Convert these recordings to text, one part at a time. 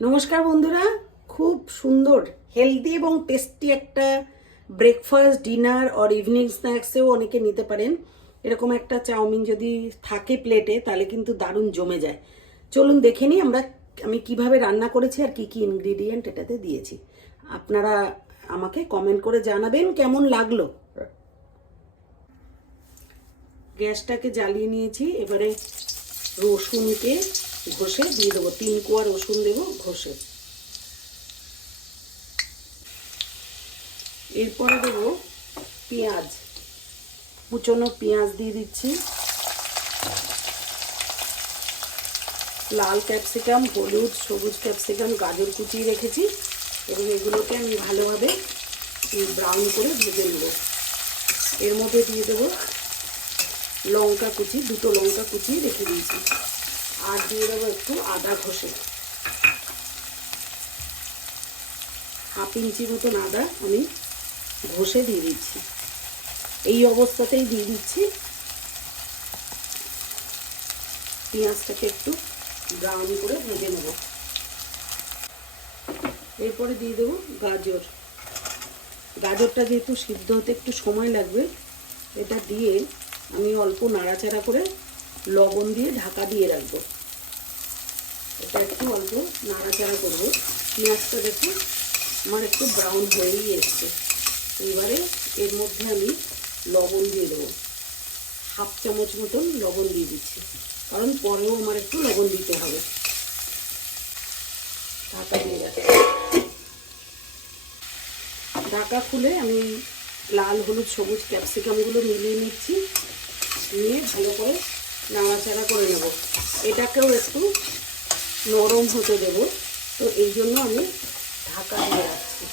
নমস্কার বন্ধুরা, খুব সুন্দর হেলদি এবং টেস্টি একটা ব্রেকফাস্ট, ডিনার আর ইভিনিং স্ন্যাক্সেও অনেকে নিতে পারেন। এরকম একটা চাউমিন যদি থাকে প্লেটে তাহলে কিন্তু দারুণ জমে যায়। চলুন দেখে নিই আমি কিভাবে রান্না করেছি আর কি কি ইনগ্রিডিয়েন্ট এটাতে দিয়েছি। আপনারা আমাকে কমেন্ট করে জানাবেন কেমন লাগলো। গ্যাসটাকে জ্বালিয়ে নিয়েছি, এবারে রসুনকে ঘষে দিয়ে দেবো। 3 কোয়া রসুন দেবো ঘষে। এরপরে দেবো পেঁয়াজ, কুচনো পেঁয়াজ দিয়ে দিচ্ছি, লাল ক্যাপসিকাম, হলুদ, সবুজ ক্যাপসিকাম, গাজর কুচিয়ে রেখেছি এবং এগুলোকে আমি ভালোভাবে ব্রাউন করে ভেজে নেব। এর মধ্যে দিয়ে দেবো লঙ্কা কুচি, 2টো লঙ্কা কুচি রেখে দিয়েছি, আর দিয়ে দেবো একটু আদা ঘষে, 1/2 ইঞ্চি মতন আদা আমি ঘষে দিয়ে দিচ্ছি। এই অবস্থাতেই দিয়ে দিচ্ছি। পেঁয়াজটাকে একটু ব্রাউন করে ভেজে নেব। এরপরে দিয়ে দেবো গাজর। গাজরটা যেহেতু সিদ্ধ হতে একটু সময় লাগবে, এটা দিয়ে আমি অল্প নাড়াচাড়া করে লবণ দিয়ে ঢাকা দিয়ে রাখবো। এটা একটু অল্প নাড়াচাড়া করবো। পেঁয়াজটা দেখুন আমার একটু ব্রাউন হয়েই এসছে। এবারে এর মধ্যে আমি লবণ দিয়ে দেবো, 1/2 চামচ মতন লবণ দিয়ে দিচ্ছি, কারণ পরেও আমার একটু লবণ দিতে হবে। ঢাকা দিয়ে রাখি। ঢাকা খুলে আমি লাল, হলুদ, সবুজ ক্যাপসিকামগুলো মিলিয়ে নিচ্ছি, নিয়ে ভালো করে নাড়াচাড়া করে নেব। এটাকেও একটু নরম হতে দেব, তো এই জন্য আমি ঢাকা দিয়ে রাখছি।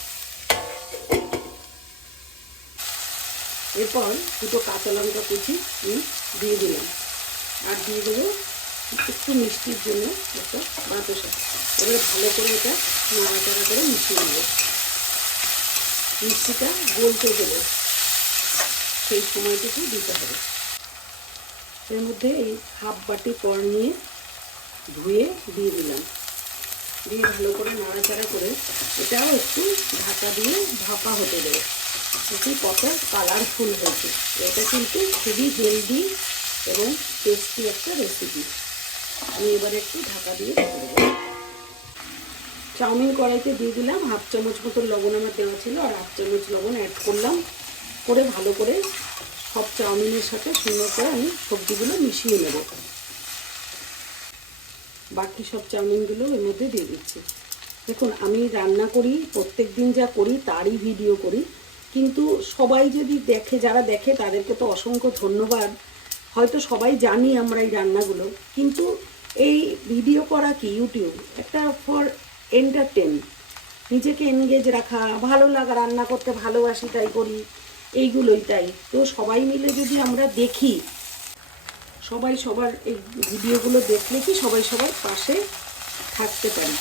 এরপর 2টো কাঁচা লঙ্কা কুচি দিয়ে দিলাম, আর দিয়ে দেবো একটু মিষ্টির জন্য একটা বাতাসা। এবার ভালো করে এটা নাড়াচাড়া করে মিশিয়ে নেব। মিষ্টিটা গলতে দেবো, সেই সময়টুকু দিতে হবে। এর মধ্যে এই 1/2 বাটি কর্ন নিয়ে ধুয়ে দিয়ে দিলাম, দিয়ে ভালো করে নাড়াচাড়া করে এটাও একটু ঢাকা দিয়ে ভাপা হতে দেবো। একটু কত কালারফুল হয়েছে। এটা কিন্তু খুবই হেলদি এবং টেস্টি একটা রেসিপি। আমি এবারে একটু ঢাকা দিয়ে রেখে দেবো। চাউমিন কড়াইতে দিয়ে দিলাম, 1/2 চামচ মতো লবণ আমার দেওয়া ছিল, আর 1/2 চামচ লবণ অ্যাড করলাম। করে ভালো করে সব চাউমিনের সাথে সুন্দর করে আমি সবজিগুলো মিশিয়ে নেব। বাকি সব চাউমিনগুলো এর মধ্যে দিয়ে দিচ্ছি। দেখুন, আমি রান্না করি, প্রত্যেক দিন যা করি তারই ভিডিও করি, কিন্তু সবাই যদি দেখে, যারা দেখে তাদেরকে তো অসংখ্য ধন্যবাদ। হয়তো সবাই জানি আমরা এই রান্নাগুলো, কিন্তু এই ভিডিও করা কি ইউটিউব একটা ফর এন্টারটেন, নিজেকে এনগেজ রাখা, ভালো লাগা, রান্না করতে ভালোবাসি তাই করি, এইগুলোই। তাই তো সবাই মিলে যদি আমরা দেখি, সবাই সবার এই ভিডিওগুলো দেখলে কি সবাই সবার পাশে থাকতে পারি,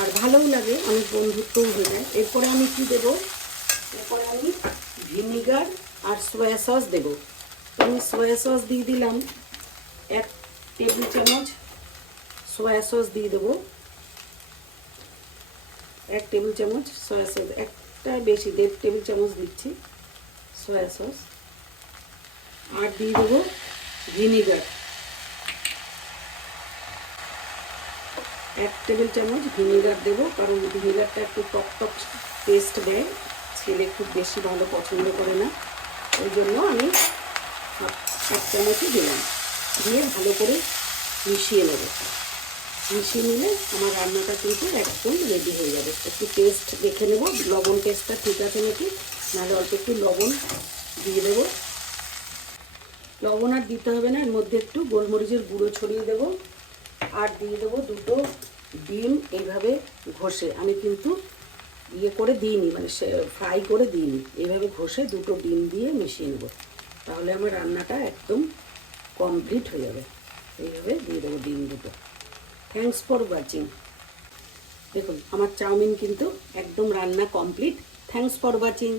আর ভালোও লাগে, অনেক বন্ধুত্বও হয়ে যায়। এরপরে আমি কি দেবো? এরপরে আমি ভিনিগার আর সয়া সস দেবো। আমি সয়া সস দিয়ে দিলাম, 1 টেবিল চামচ সয়া সস দিয়ে দেবো। 1 টেবিল চামচ সয়া সস, একটা বেশি 1.5 টেবিল চামচ দিচ্ছি সয়া সস। আর দিয়ে দেবো ভিনিগার, 1 টেবিল চামচ ভিনিগার দেবো, কারণ ভিনিগারটা একটু টক টক টেস্ট দেয়, ছেলে খুব বেশি ভালো পছন্দ করে না, ওই জন্য আমি 1 চামচই দিলাম। দিয়ে ভালো করে মিশিয়ে নেব। মিশিয়ে নিলে আমার রান্নাটা কিন্তু একদম রেডি হয়ে যাবে। একটু টেস্ট দেখে নেব, লবণ টেস্টটা ঠিক আছে নাকি, নাহলে অল্প একটু লবণ দিয়ে দেবো। লবণ আর দিতে হবে না, এর মধ্যে একটু গোলমরিচের গুঁড়ো ছড়িয়ে দেবো, আর দিয়ে দেবো 2টো ডিম এইভাবে ঘষে। আমি কিন্তু ইয়ে করে দিইনি, মানে ফ্রাই করে দিইনি, এইভাবে ঘষে 2টো ডিম দিয়ে মিশিয়ে নেব, তাহলে আমার রান্নাটা একদম কমপ্লিট হয়ে যাবে। এইভাবে দিয়ে দেবো ডিম 2টো। Thanks for watching. দেখুন আমার চাউমিন কিন্তু একদম রান্না কমপ্লিট। Thanks for watching.